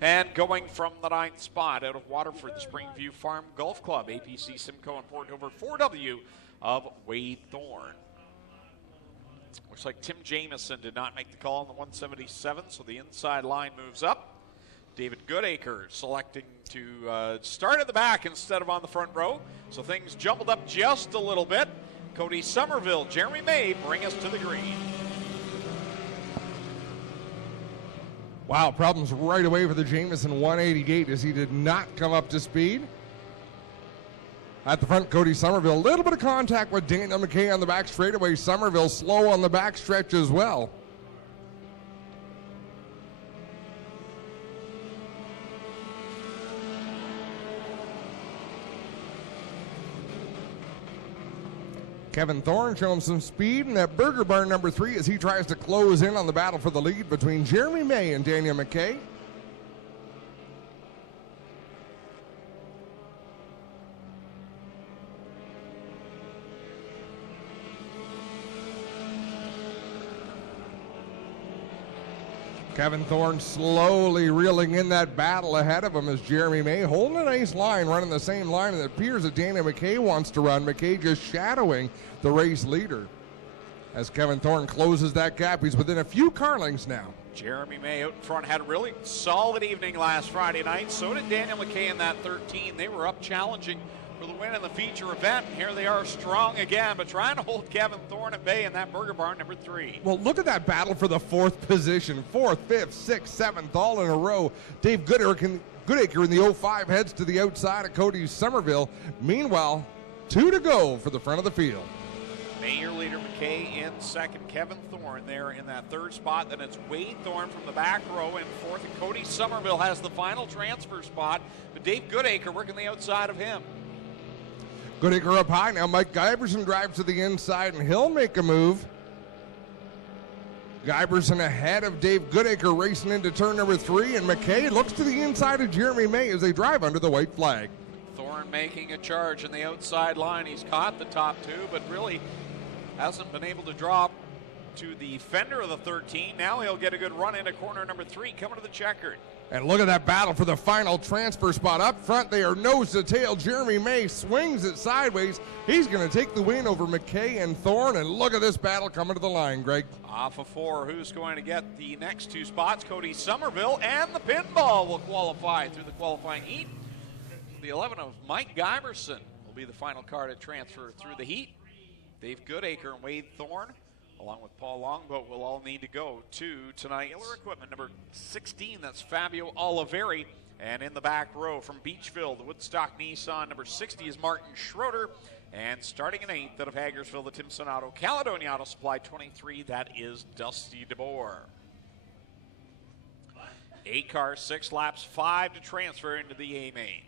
And going from the 9th spot out of Waterford, the Springview Farm Golf Club, APC Simcoe and Port Dover 4W of Wade Thorne. Looks like Tim Jamieson did not make the call on the 177, so the inside line moves up. David Goodacre selecting to start at the back instead of on the front row, so things jumbled up just a little bit. Cody Somerville, Jeremy May bring us to the green. Wow, problems right away for the Jamieson 188 as he did not come up to speed. At the front, Cody Somerville, a little bit of contact with Daniel McKay on the back straightaway. Somerville slow on the back stretch as well. Kevin Thorne showing some speed in that Burger Barn number 3 as he tries to close in on the battle for the lead between Jeremy May and Daniel McKay. Kevin Thorne slowly reeling in that battle ahead of him as Jeremy May holding a nice line, running the same line, and it appears that Daniel McKay wants to run. McKay just shadowing the race leader. As Kevin Thorne closes that gap, he's within a few car lengths now. Jeremy May out in front had a really solid evening last Friday night. So did Daniel McKay in that 13. They were up challenging for the win in the feature event. And here they are strong again, but trying to hold Kevin Thorne at bay in that Burger Barn number 3. Well, look at that battle for the 4th position. 4th, 5th, 6th, 7th, all in a row. Dave Goodacre in the 05 heads to the outside of Cody Somerville. Meanwhile, 2 to go for the front of the field. Mayor leader McKay in second. Kevin Thorne there in that 3rd spot. Then it's Wade Thorne from the back row in 4th. And Cody Somerville has the final transfer spot. But Dave Goodacre working the outside of him. Goodacre up high now. Mike Giberson drives to the inside, and he'll make a move. Giberson ahead of Dave Goodacre racing into turn number 3, and McKay looks to the inside of Jeremy May as they drive under the white flag. Thorne making a charge in the outside line. He's caught the top 2, but really hasn't been able to drop to the fender of the 13. Now he'll get a good run into corner number 3 coming to the checkered. And look at that battle for the final transfer spot. Up front, they are nose to tail. Jeremy May swings it sideways. He's going to take the win over McKay and Thorne. And look at this battle coming to the line, Greg. Off of 4, who's going to get the next 2 spots? Cody Somerville, and the pinball will qualify through the qualifying heat. The 11 of Mike Giberson will be the final car to transfer through the heat. Dave Goodacre and Wade Thorne, along with Paul Longboat, will all need to go to tonight. Hiller Equipment number 16, that's Fabio Oliveri. And in the back row from Beachville, the Woodstock Nissan number 60 is Martin Schroeder. And starting in 8th out of Hagersville, the Timson Auto Caledonia Auto Supply 23, that is Dusty DeBoer. 8 cars, 6 laps, 5 to transfer into the A main.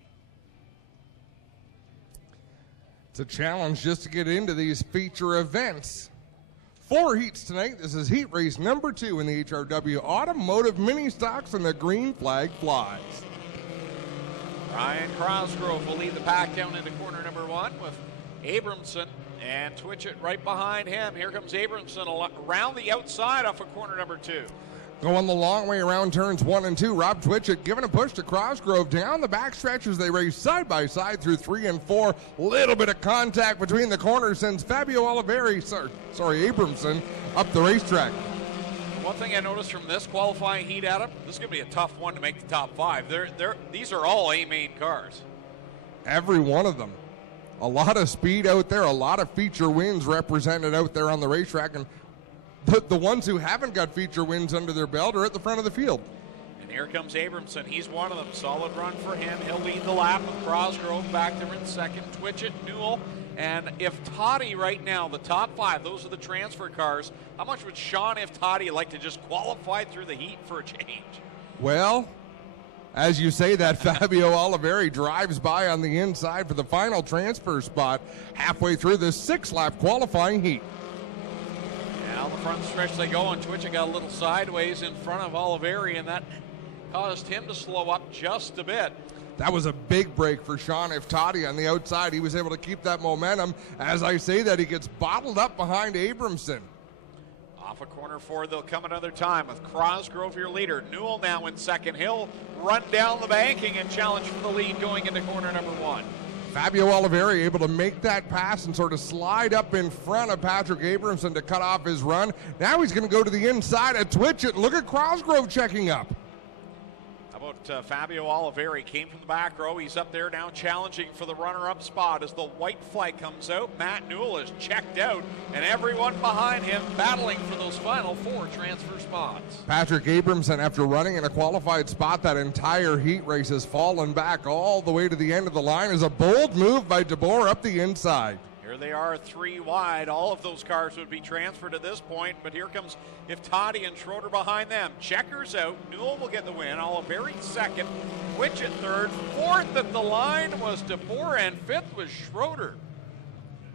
It's a challenge just to get into these feature events. 4 heats tonight. This is heat race number 2 in the HRW Automotive Mini Stocks, and the green flag flies. Ryan Crosgrove will lead the pack down into corner number 1 with Abramson and Twitchett right behind him. Here comes Abramson around the outside off of corner number 2. Going the long way around turns 1 and 2. Rob Twitchett giving a push to Crosgrove down the back stretch as they race side by side through 3 and 4. Little bit of contact between the corners sends Fabio Abramson up the racetrack. One thing I noticed from this qualifying heat, Adam, this is going to be a tough one to make the top 5. These are all A-main cars. Every one of them. A lot of speed out there, a lot of feature wins represented out there on the racetrack, and the ones who haven't got feature wins under their belt are at the front of the field. And here comes Abramson. He's one of them. Solid run for him. He'll lead the lap with Crosgrove back there in second. Twitchett, Newell. And if Toddy right now, the top 5, those are the transfer cars, how much would Sean If Toddy like to just qualify through the heat for a change? Well, as you say that, Fabio Oliveri drives by on the inside for the final transfer spot halfway through the 6-lap qualifying heat. Down the front stretch they go, and Twitchett got a little sideways in front of Oliveri, and that caused him to slow up just a bit. That was a big break for Sean Iftati on the outside. He was able to keep that momentum. As I say that, he gets bottled up behind Abramson. Off a corner four, they'll come another time with Crosgrove, your leader. Newell now in second. He'll run down the banking and challenge for the lead going into corner number one. Fabio Oliveri able to make that pass and sort of slide up in front of Patrick Abramson to cut off his run. Now he's going to go to the inside and twitch it. Look at Crosgrove checking up. How about Fabio Oliveri? Came from the back row. He's up there now challenging for the runner-up spot as the white flag comes out. Matt Newell is checked out, and everyone behind him battling for those final four transfer spots. Patrick Abramson, after running in a qualified spot that entire heat race, has fallen back all the way to the end of the line. Is a bold move by DeBoer up the inside. Here they are, three wide. All of those cars would be transferred at this point, but here comes Iftati and Schroeder behind them. Checkers out. Newell will get the win. Oliveri second. Twitch at third. Fourth at the line was DeBoer, and fifth was Schroeder.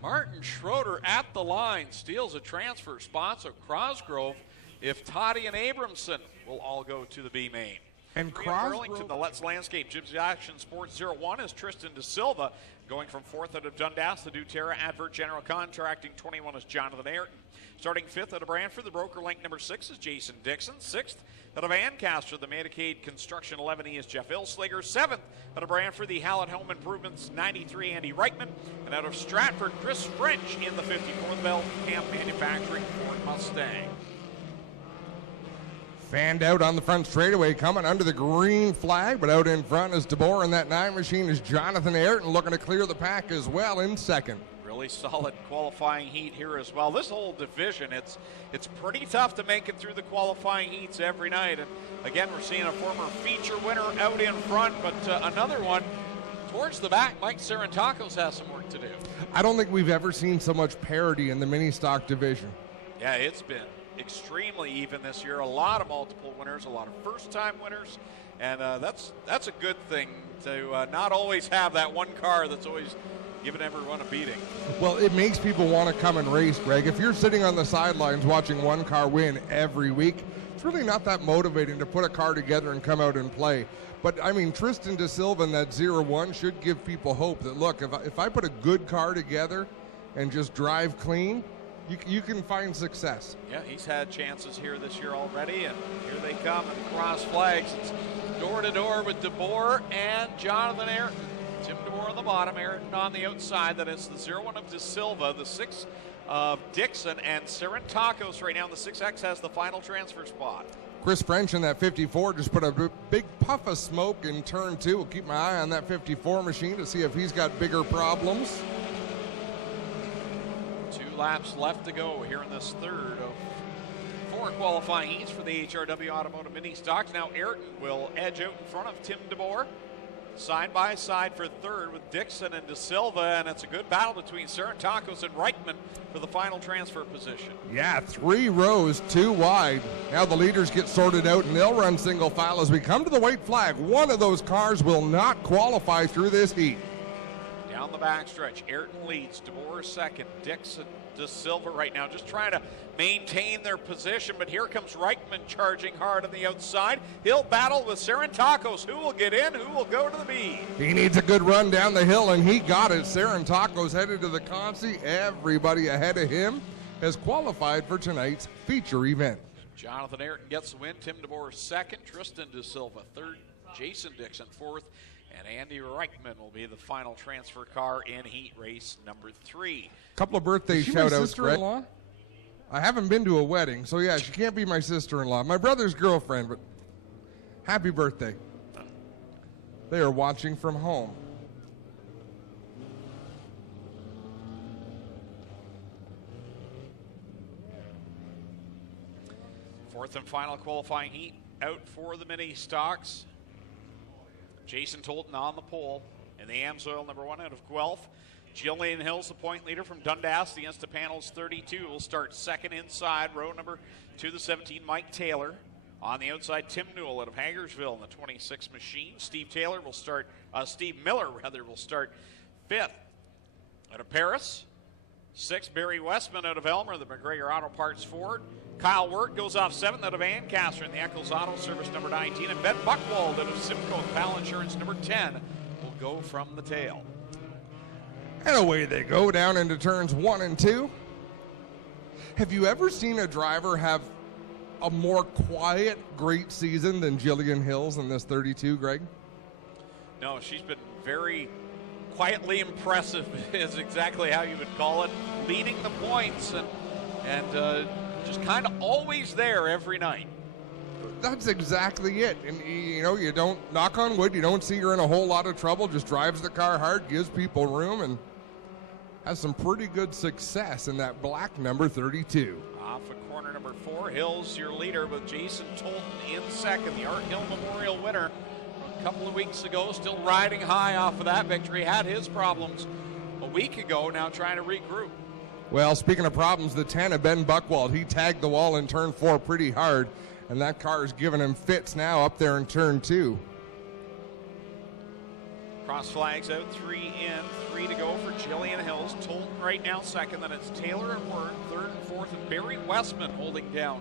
Martin Schroeder at the line steals a transfer spot, so Crosgrove, Iftati, and Abramson will all go to the B main. And Burlington, the Let's Landscape Gypsy Action Sports 01 is Tristan De Silva. Going from fourth out of Dundas, the doTERRA Advert General Contracting 21 is Jonathan Ayrton. Starting fifth out of Brantford, the Broker Link number 6 is Jason Dixon. Sixth out of Ancaster, the Medicaid Construction 11E is Jeff Ilslager. Seventh out of Brantford, the Hallett Home Improvements 93, Andy Reichman. And out of Stratford, Chris French in the 54th Bell Camp Manufacturing Ford Mustang. Fanned out on the front straightaway, coming under the green flag, but out in front is DeBoer, and that 9 machine is Jonathan Ayrton looking to clear the pack as well in second. Really solid qualifying heat here as well. This whole division, it's pretty tough to make it through the qualifying heats every night. And again, we're seeing a former feature winner out in front, but another one towards the back. Mike Sarantakos has some work to do. I don't think we've ever seen so much parity in the mini stock division. Yeah, it's been extremely even this year. A lot of multiple winners, a lot of first-time winners, and that's a good thing to not always have that one car that's always giving everyone a beating. Well, it makes people want to come and race, Greg. If you're sitting on the sidelines watching one car win every week, it's really not that motivating to put a car together and come out and play. But, I mean, Tristan De Silva in that 0-1 should give people hope that, look, if I put a good car together and just drive clean, you can find success. Yeah, he's had chances here this year already, and here they come and cross flags. It's door-to-door with DeBoer and Jonathan Ayrton. Tim DeBoer on the bottom, Ayrton on the outside. That is the 0-1 of De Silva, the 6 of Dixon, and Sarantakos right now. The 6X has the final transfer spot. Chris French in that 54 just put a big puff of smoke in turn 2. We'll keep my eye on that 54 machine to see if he's got bigger problems. 2 laps left to go here in this third of 4 qualifying heats for the HRW Automotive Mini Stocks. Now Ayrton will edge out in front of Tim DeBoer. Side by side for third with Dixon and De Silva, and it's a good battle between Sarantakos and Reichman for the final transfer position. Yeah, 3 rows, 2 wide. Now the leaders get sorted out, and they'll run single file as we come to the white flag. One of those cars will not qualify through this heat. Down the backstretch, Ayrton leads, DeBoer second, Dixon, De Silva right now just trying to maintain their position, but here comes Reichman charging hard on the outside. He'll battle with Sarantakos. Who will get in? Who will go to the B? He needs a good run down the hill, and he got it. Sarantakos headed to the Consi. Everybody ahead of him has qualified for tonight's feature event. Jonathan Ayrton gets the win. Tim DeBoer second, Tristan De Silva third, Jason Dixon fourth, and Andy Reichman will be the final transfer car in heat race number 3. Couple of birthday shout-outs, Greg. I haven't been to a wedding, so yeah, she can't be my sister-in-law. My brother's girlfriend, but happy birthday. They are watching from home. Fourth and final qualifying heat out for the mini stocks. Jason Tolton on the pole in the Amsoil number 1 out of Guelph. Jillian Hill's the point leader from Dundas. The Instapanels 32 will start second inside. Row number 2, the 17, Mike Taylor. On the outside, Tim Newell out of Hagersville in the 26 machine. Steve Miller will start fifth out of Paris. 6, Barry Westman out of Elmer, the McGregor Auto Parts Ford. Kyle Wirt goes off 7th out of Ancaster in the Eccles Auto Service number 19. And Ben Buchwald out of Simcoe, Pal Insurance number 10, will go from the tail. And away they go down into turns 1 and 2. Have you ever seen a driver have a more quiet, great season than Jillian Hills in this 32, Greg? No, she's been very quietly impressive is exactly how you would call it, leading the points and just kind of always there every night. That's exactly it. And, you know, you don't, knock on wood, you don't see her in a whole lot of trouble, just drives the car hard, gives people room, and has some pretty good success in that black number 32. Off of corner number 4, Hills your leader with Jason Tolton in second, the Art Hill Memorial winner a couple of weeks ago, still riding high off of that victory. Had his problems a week ago, now trying to regroup. Well, speaking of problems, the 10 of Ben Buchwald, he tagged the wall in turn 4 pretty hard, and that car is giving him fits now up there in turn 2. Cross flags out, 3 in, 3 to go for Jillian Hills. Tolton right now second, then it's Taylor and Word, third and fourth, and Barry Westman holding down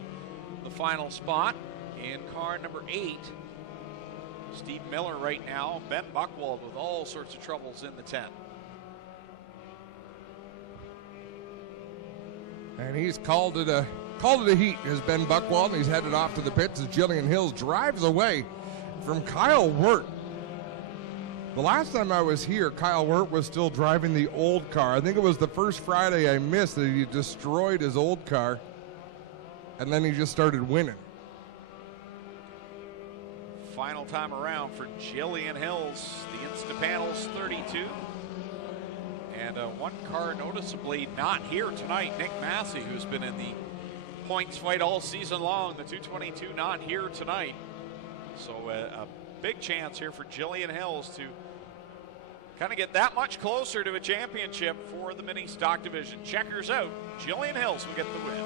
the final spot. In car number 8, Steve Miller right now, Ben Buchwald with all sorts of troubles in the 10. And he's called it a heat as Ben Buchwald, and he's headed off to the pits as Jillian Hills drives away from Kyle Wirt. The last time I was here, Kyle Wirt was still driving the old car. I think it was the first Friday I missed that he destroyed his old car, and then he just started winning. Final time around for Jillian Hills, the Instapanels 32. And one car noticeably not here tonight, Nick Massey, who's been in the points fight all season long. The 222 not here tonight. So a big chance here for Jillian Hills to kind of get that much closer to a championship for the mini stock division. Checkers out, Jillian Hills will get the win.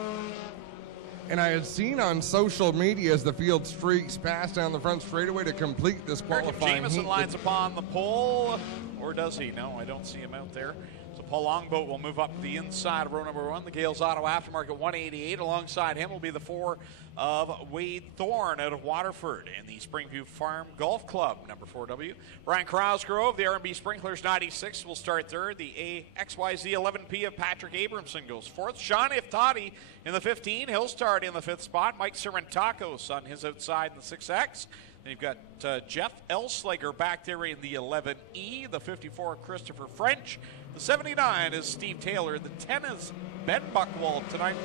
And I had seen on social media as the field streaks past down the front straightaway to complete this qualifying Jamison heat. lines upon the pole, or does he? No, I don't see him out there. So Paul Longboat will move up the inside of row number 1. The Gales Auto Aftermarket 188. Alongside him will be the 4 of Wade Thorne out of Waterford and the Springview Farm Golf Club, number 4W. Brian Crosgrove, the R&B Sprinklers 96 will start third. The AXYZ 11P of Patrick Abramson goes fourth. Sean Iftati in the 15. He'll start in the 5th spot. Mike Serentakos on his outside in the 6X. Then you've got Jeff Elslager back there in the 11E. The 54, Christopher French. The 79 is Steve Taylor. The 10 is Ben Buchwald tonight.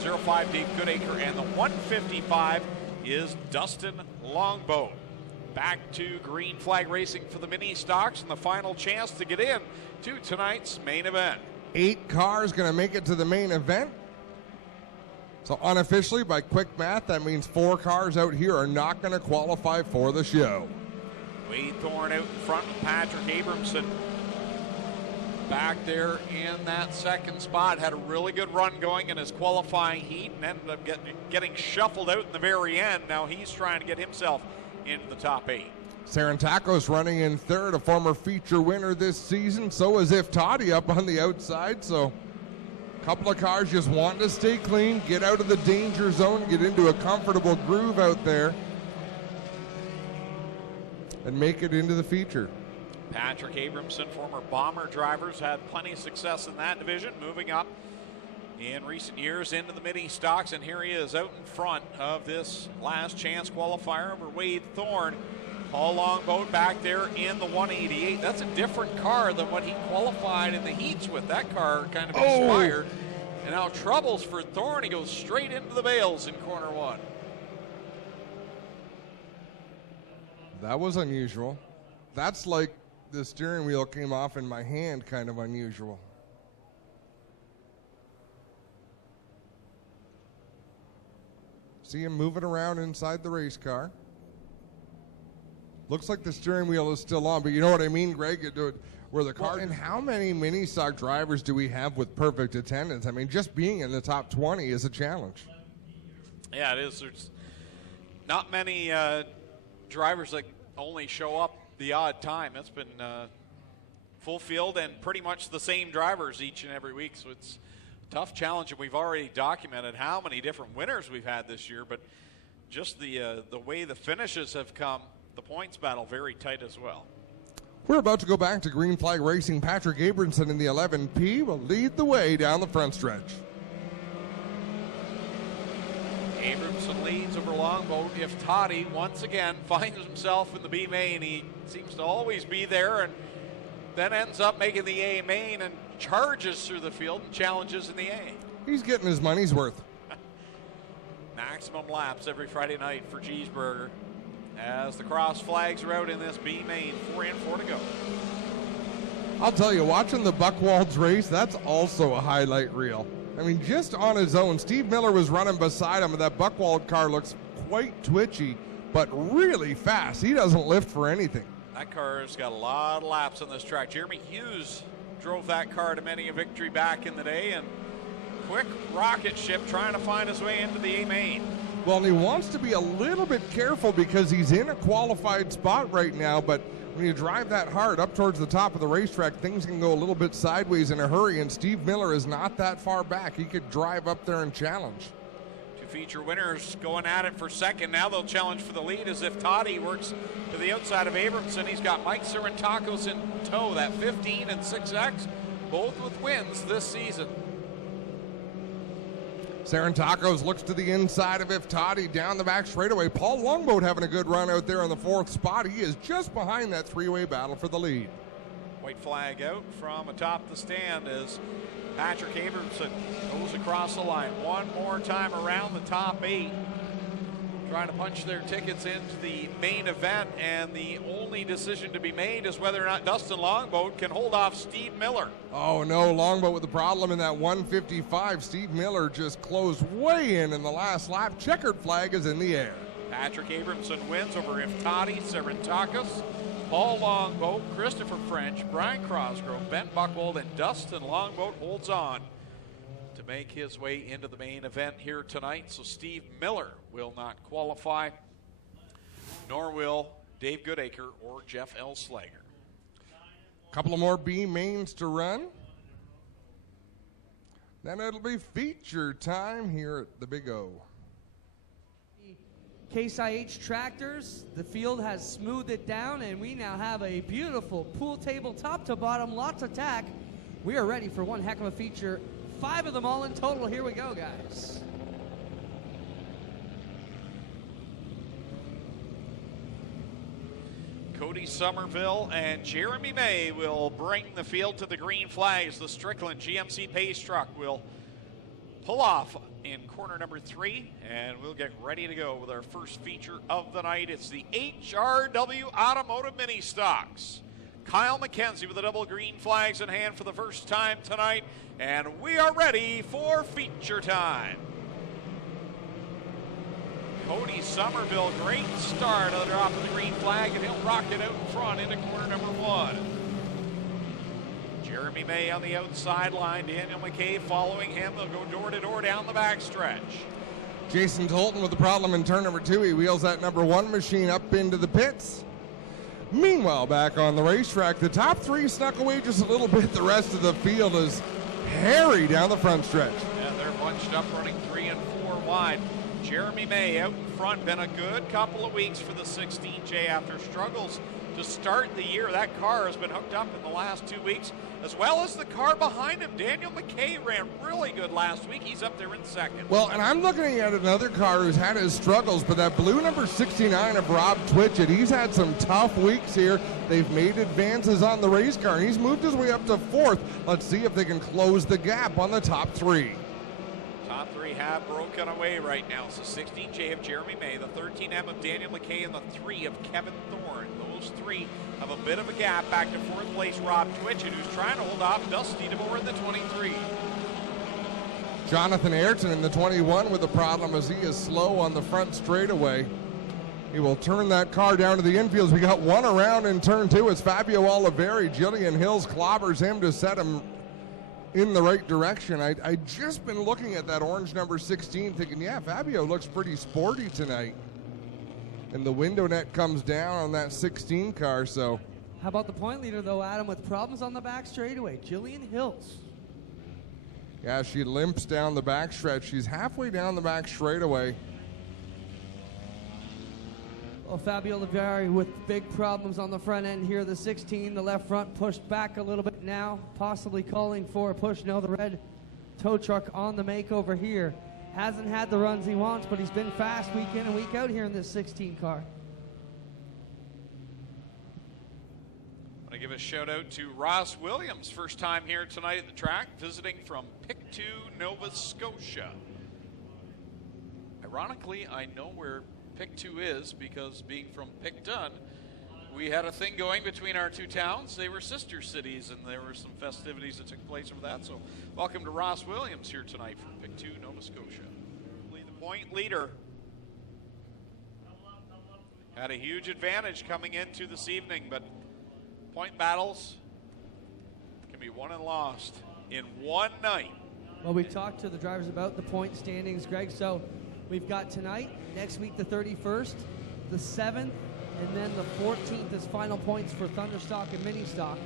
05 Dave Goodacre. And the 155 is Dustin Longboat. Back to green flag racing for the mini stocks and the final chance to get in to tonight's main event. 8 cars going to make it to the main event. So unofficially, by quick math, that means 4 cars out here are not going to qualify for the show. Wade Thorne out in front with Patrick Abramson back there in that 2nd spot. Had a really good run going in his qualifying heat and ended up getting shuffled out in the very end. Now he's trying to get himself into the top 8. Serentakos running in 3rd, a former feature winner this season. So is Iftati up on the outside. So a couple of cars just wanting to stay clean, get out of the danger zone, get into a comfortable groove out there, and make it into the feature. Patrick Abramson, former Bomber drivers, had plenty of success in that division, moving up in recent years into the mini stocks, and here he is out in front of this last chance qualifier over Wade Thorne. Paul Longboat back there in the 188. That's a different car than what he qualified in the heats with. That car kind of expired. And now troubles for Thorne. He goes straight into the bales in corner 1. That was unusual. That's like the steering wheel came off in my hand, kind of unusual. See him moving around inside the race car. Looks like the steering wheel is still on, but you know what I mean, Greg? Where the car. And how many mini stock drivers do we have with perfect attendance? I mean, just being in the top 20 is a challenge. Yeah, it is. There's not many drivers that only show up the odd time. It's been full field and pretty much the same drivers each and every week, so it's a tough challenge, and we've already documented how many different winners we've had this year, but just the way the finishes have come, the points battle very tight as well. We're about to go back to green flag racing. Patrick Abramson in the 11P will lead the way down the front stretch. Abramson leads over Longboat. If Toddy once again finds himself in the B main, he seems to always be there and then ends up making the A main and charges through the field and challenges in the A. He's getting his money's worth. Maximum laps every Friday night for Cheeseburger as the cross flags are out in this B main. 4 in, 4 to go. I'll tell you, watching the Buchwald's race, that's also a highlight reel. I mean, just on his own, Steve Miller was running beside him, and that Buchwald car looks quite twitchy, but really fast. He doesn't lift for anything. That car's got a lot of laps on this track. Jeremy Hughes drove that car to many a victory back in the day, and quick rocket ship trying to find his way into the A main. Well, and he wants to be a little bit careful because he's in a qualified spot right now, but when you drive that hard up towards the top of the racetrack, things can go a little bit sideways in a hurry, and Steve Miller is not that far back. He could drive up there and challenge. Two feature winners going at it for second. Now they'll challenge for the lead as if Toddy works to the outside of Abramson. He's got Mike Sarantakos in tow, that 15 and 6X, both with wins this season. Sarantakos looks to the inside of Iftadi down the back straightaway. Paul Longboat having a good run out there in the 4th spot. He is just behind that 3-way battle for the lead. White flag out from atop the stand as Patrick Abramson goes across the line. One more time around the top 8. Trying to punch their tickets into the main event, and the only decision to be made is whether or not Dustin Longboat can hold off Steve Miller. Oh no, Longboat with the problem in that 155. Steve Miller just closed way in the last lap. Checkered flag is in the air. Patrick Abramson wins over Iftadi, Sarantakis, Paul Longboat, Christopher French, Brian Crosgrove, Ben Buchwald, and Dustin Longboat holds on to make his way into the main event here tonight. So Steve Miller will not qualify, nor will Dave Goodacre or Jeff Elslager. A couple of more B mains to run. Then it'll be feature time here at the Big O. Case IH tractors, the field has smoothed it down, and we now have a beautiful pool table top to bottom, lots of tack. We are ready for one heck of a feature. 5 of them all in total. Here we go, guys. Cody Somerville and Jeremy May will bring the field to the green flags. The Strickland GMC Pace truck will pull off in corner number 3, and we'll get ready to go with our first feature of the night. It's the HRW Automotive Mini Stocks. Kyle McKenzie with the double green flags in hand for the first time tonight, and we are ready for feature time. Cody Somerville, great start on the drop of the green flag, and he'll rock it out in front into corner number 1. Jeremy May on the outside line, Daniel McKay following him. They'll go door to door down the backstretch. Jason Tolton with the problem in turn number 2. He wheels that number 1 machine up into the pits. Meanwhile, back on the racetrack, the top 3 snuck away just a little bit. The rest of the field is hairy down the front stretch. Yeah, they're bunched up running 3 and 4 wide. Jeremy May out in front, been a good couple of weeks for the 16J after struggles to start the year. That car has been hooked up in the last 2 weeks, as well as the car behind him. Daniel McKay ran really good last week. He's up there in second. Well, and I'm looking at another car who's had his struggles, but that blue number 69 of Rob Twitchett, he's had some tough weeks here. They've made advances on the race car, and he's moved his way up to 4th. Let's see if they can close the gap on the top 3. Top 3 have broken away right now. So 16J of Jeremy May, the 13M of Daniel McKay, and the 3 of Kevin Thorne. Those 3 have a bit of a gap. Back to 4th place, Rob Twitchett, who's trying to hold off Dusty DeBoer in the 23. Jonathan Ayrton in the 21 with a problem as he is slow on the front straightaway. He will turn that car down to the infields. We got one around in turn 2. It's Fabio Oliveri. Jillian Hills clobbers him to set him in the right direction. I just been looking at that orange number 16 thinking, yeah, Fabio looks pretty sporty tonight. And the window net comes down on that 16 car, so. How about the point leader, though, Adam, with problems on the back straightaway? Jillian Hills. Yeah, she limps down the back stretch. She's halfway down the back straightaway. Well, Fabio Oliveri with big problems on the front end here. The 16, the left front pushed back a little bit now, possibly calling for a push. No, the red tow truck on the make over here Hasn't had the runs he wants, but he's been fast week in and week out here in this 16 car. I want to give a shout out to Ross Williams, first time here tonight at the track, visiting from Pictou, Nova Scotia. Ironically, I know where Pictou is because being from Picton, we had a thing going between our two towns. They were sister cities, and there were some festivities that took place over that. So welcome to Ross Williams here tonight from Pictou, Nova Scotia. The point leader had a huge advantage coming into this evening, but point battles can be won and lost in one night. Well, we've talked to the drivers about the point standings, Greg. So we've got tonight, next week the 31st, the 7th, and then the 14th is final points for Thunderstock and Ministock.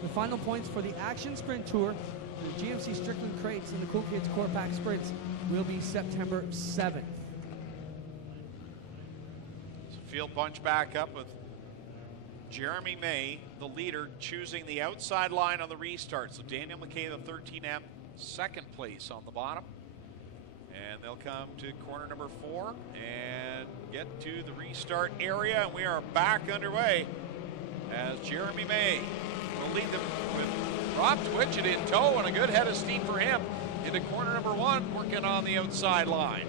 The final points for the Action Sprint Tour, the GMC Strickland Crates, and the Cool Kids Core Pack Sprints will be September 7th. So field bunch back up with Jeremy May, the leader, choosing the outside line on the restart. So Daniel McKay, the 13M, second place on the bottom. And they'll come to corner number 4 and get to the restart area. And we are back underway as Jeremy May will lead them with Rob Twitchett in tow and a good head of steam for him into corner number 1, working on the outside line.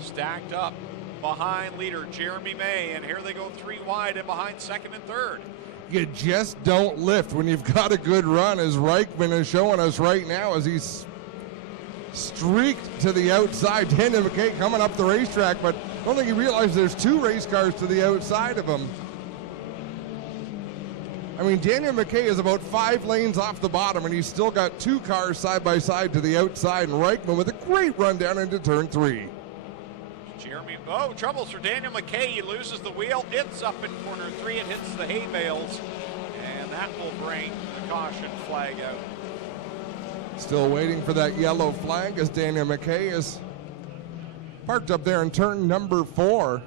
Stacked up behind leader Jeremy May, and here they go 3 wide and behind second and third. You just don't lift when you've got a good run, as Reichman is showing us right now as he's streaked to the outside. Daniel McKay coming up the racetrack, but I don't think he realized there's 2 race cars to the outside of him. I mean, Daniel McKay is about 5 lanes off the bottom, and he's still got 2 cars side by side to the outside, and Reichman with a great run down into turn 3. Jeremy, oh, troubles for Daniel McKay. He loses the wheel. It's up in corner 3. It hits the hay bales, and that will bring the caution flag out. Still waiting for that yellow flag as Daniel McKay is parked up there in turn number 4.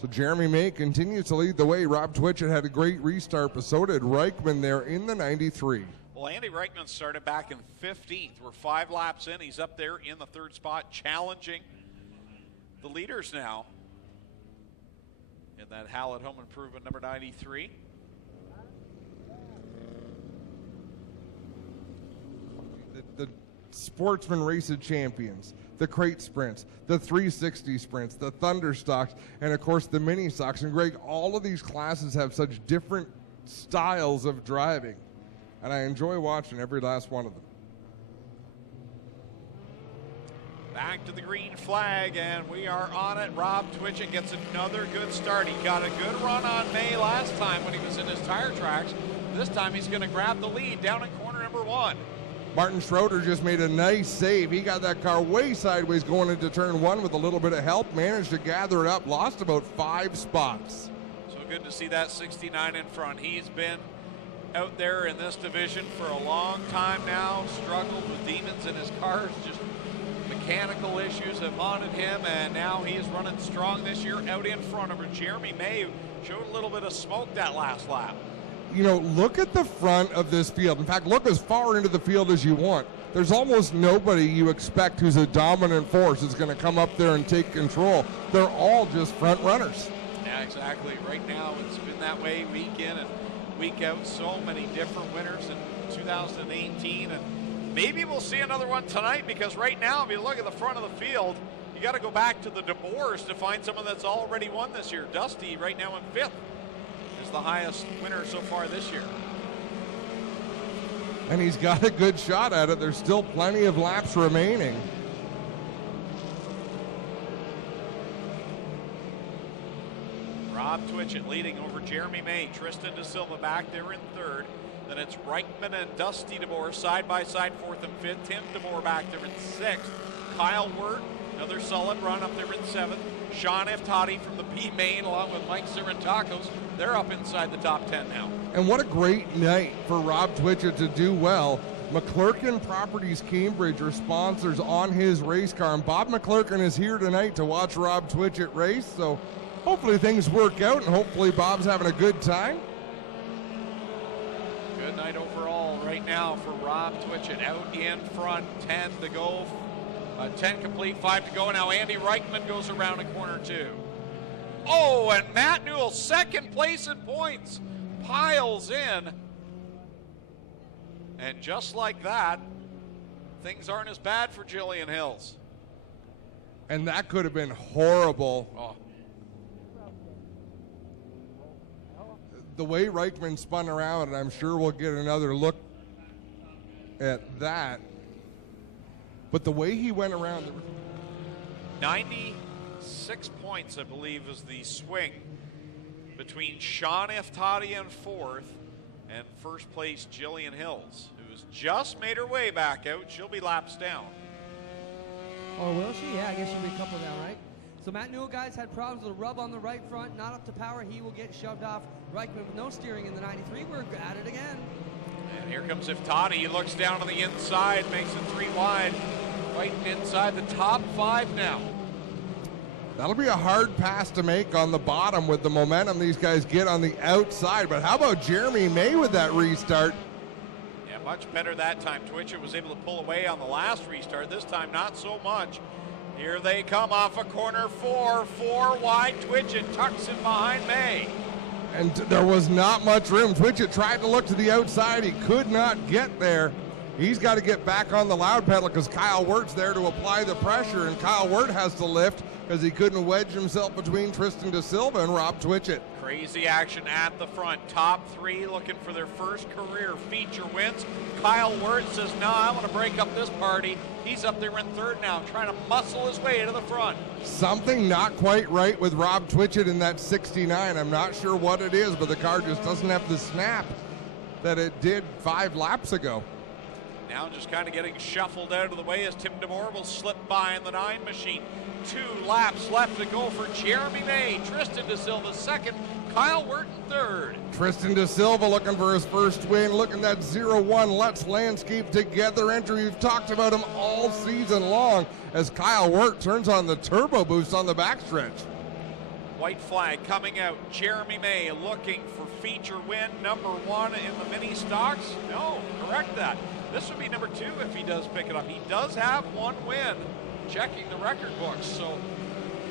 So Jeremy May continues to lead the way. Rob Twitchett had a great restart, but so did Reichman there in the 93. Well, Andy Reichman started back in 15th. We're 5 laps in. He's up there in the 3rd spot, challenging the leaders now in that Hallett Home Improvement number 93. The Sportsman Race of Champions, the Crate Sprints, the 360 Sprints, the Thunderstocks, and of course the Ministocks. And Greg, all of these classes have such different styles of driving, and I enjoy watching every last one of them. Back to the green flag, and we are on it. Rob Twitchett gets another good start. He got a good run on May last time when he was in his tire tracks. This time he's going to grab the lead down in corner number 1. Martin Schroeder just made a nice save. He got that car way sideways going into turn 1 with a little bit of help, managed to gather it up, lost about 5 spots. So good to see that 69 in front. He's been out there in this division for a long time now, struggled with demons in his cars, just mechanical issues have haunted him, and now he is running strong this year out in front of her. Jeremy May showed a little bit of smoke that last lap. You know, look at the front of this field. In fact, look as far into the field as you want. There's almost nobody you expect who's a dominant force is going to come up there and take control. They're all just front runners. Yeah, exactly. Right now, it's been that way week in and week out. So many different winners in 2018, and maybe we'll see another one tonight, because right now, if you look at the front of the field, you got to go back to the DeBoers to find someone that's already won this year. Dusty right now in 5th. The highest winner so far this year. And he's got a good shot at it. There's still plenty of laps remaining. Rob Twitchett leading over Jeremy May. Tristan De Silva back there in 3rd. Then it's Reichman and Dusty DeBoer side by side, 4th and 5th. Tim DeBoer back there in 6th. Kyle Wirt, another solid run up there in 7th. Sean Iftati from the B main along with Mike Sirentakos. They're up inside the top 10 now. And what a great night for Rob Twitchett to do well. McClurkin Properties Cambridge are sponsors on his race car, and Bob McClurkin is here tonight to watch Rob Twitchett race, so hopefully things work out, and hopefully Bob's having a good time. Good night overall right now for Rob Twitchett out in front. 10 to go 10 complete, 5 to go. Now Andy Reichman goes around in corner 2. Oh, and Matt Newell, second place in points, piles in. And just like that, things aren't as bad for Jillian Hills. And that could have been horrible. Oh. The way Reichman spun around, and I'm sure we'll get another look at that. But the way he went around. 96 points, I believe, is the swing between Sean Iftadi in 4th and first place Jillian Hills, who's just made her way back out. She'll be laps down. Or will she? Yeah, I guess she'll be a couple down, right? So Matt Newell, guys, had problems with a rub on the right front, not up to power. He will get shoved off. Reichman with no steering in the 93. We're at it again. And here comes Iftadi. He looks down on the inside, makes it 3 wide. Fighting inside the top 5 now. That'll be a hard pass to make on the bottom with the momentum these guys get on the outside. But how about Jeremy May with that restart? Yeah, much better that time. Twitchett was able to pull away on the last restart. This time, not so much. Here they come off a corner 4. 4 wide. Twitchett tucks in behind May. And there was not much room. Twitchett tried to look to the outside. He could not get there. He's got to get back on the loud pedal because Kyle Wirt's there to apply the pressure, and Kyle Wirt has to lift because he couldn't wedge himself between Tristan Da Silva and Rob Twitchett. Crazy action at the front. Top 3 looking for their first career feature wins. Kyle Wirt says, "No, I want to break up this party." He's up there in 3rd now, trying to muscle his way to the front. Something not quite right with Rob Twitchett in that 69. I'm not sure what it is, but the car just doesn't have the snap that it did 5 laps ago. Now just kind of getting shuffled out of the way as Tim DeMore will slip by in the 9 machine. 2 laps left to go for Jeremy May. Tristan Da Silva 2nd, Kyle Wirt in 3rd. Tristan Da Silva looking for his first win. Looking at that 0-1 Let's Landscape Together entry. We've talked about him all season long as Kyle Wirt turns on the turbo boost on the backstretch. White flag coming out. Jeremy May looking for feature win number 1 in the mini stocks. No, correct that. This would be number 2 if he does pick it up. He does have 1 win, checking the record books. So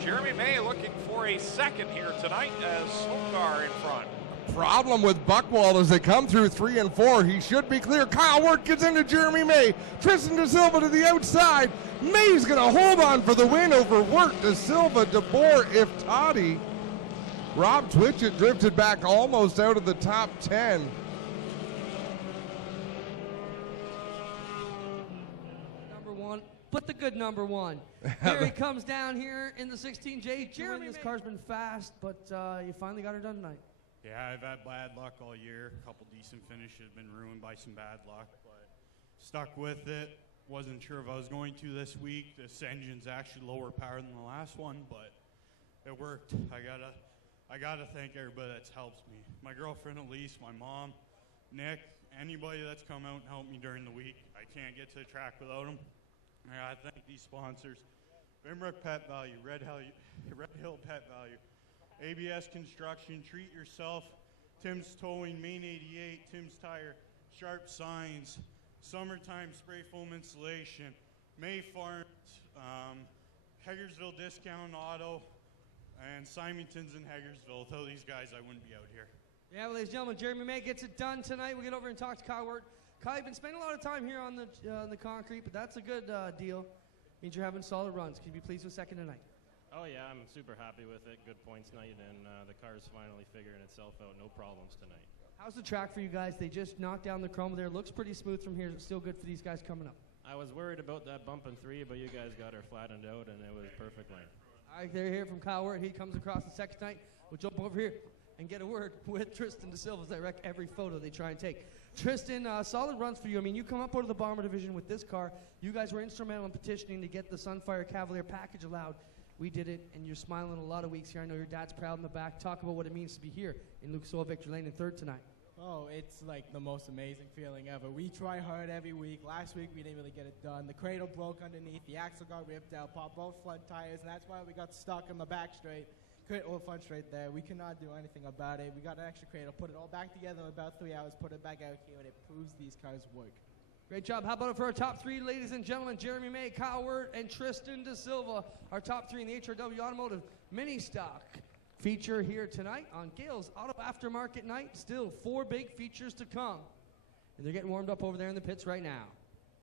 Jeremy May looking for a 2nd here tonight as Slokar in front. Problem with Buchwald as they come through 3 and 4. He should be clear. Kyle Wirt gets into Jeremy May. Tristan Da Silva to the outside. May's going to hold on for the win over Wirt. Da Silva, DeBoer, Iftadi. Rob Twitchett drifted back almost out of the top 10. Put the good number 1. Here he comes down here in the 16J. Jeremy, this car's been fast, but you finally got her done tonight. Yeah, I've had bad luck all year. A couple decent finishes been ruined by some bad luck, but stuck with it. Wasn't sure if I was going to this week. This engine's actually lower power than the last one, but it worked. I gotta thank everybody that's helped me. My girlfriend Elise, my mom, Nick, anybody that's come out and helped me during the week. I can't get to the track without them. I thank these sponsors: Bimbrook Pet Value, Red Hill Pet Value, ABS Construction, Treat Yourself, Tim's Towing, Main 88, Tim's Tire, Sharp Signs, Summertime Spray Foam Installation, May Farms, Hagersville Discount Auto, and Simonton's in Hagersville. Without these guys, I wouldn't be out here. Yeah, well, ladies and gentlemen, Jeremy May gets it done tonight. We'll get over and talk to Kyle Wirt. Kyle, you've been spending a lot of time here on the concrete, but that's a good deal. Means you're having solid runs. Can you be pleased with 2nd tonight? Oh yeah, I'm super happy with it. Good points night, and the car's finally figuring itself out. No problems tonight. How's the track for you guys? They just knocked down the chrome there. Looks pretty smooth from here. It's still good for these guys coming up. I was worried about that bump in 3, but you guys got her flattened out, and it was perfect line. All right, they're here from Kyle Wirt. He comes across the 2nd night. We'll jump over here and get a word with Tristan Da Silva as they wreck every photo they try and take. Tristan, solid runs for you. I mean, you come up out of the Bomber Division with this car. You guys were instrumental in petitioning to get the Sunfire Cavalier package allowed. We did it, and you're smiling a lot of weeks here. I know your dad's proud in the back. Talk about what it means to be here in Lucas Oil Victory Lane in 3rd tonight. Oh, it's like the most amazing feeling ever. We try hard every week. Last week, we didn't really get it done. The cradle broke underneath. The axle got ripped out, popped both front tires, and that's why we got stuck in the back straight. Front straight there. We cannot do anything about it. We got an extra cradle, put it all back together in about 3 hours, put it back out here, and it proves these cars work. Great job. How about it for our top three, ladies and gentlemen? Jeremy May, Kyle Wirt, and Tristan De Silva. Our top three in the HRW Automotive Ministock feature here tonight on Gale's Auto Aftermarket Night. Still 4 big features to come. And they're getting warmed up over there in the pits right now.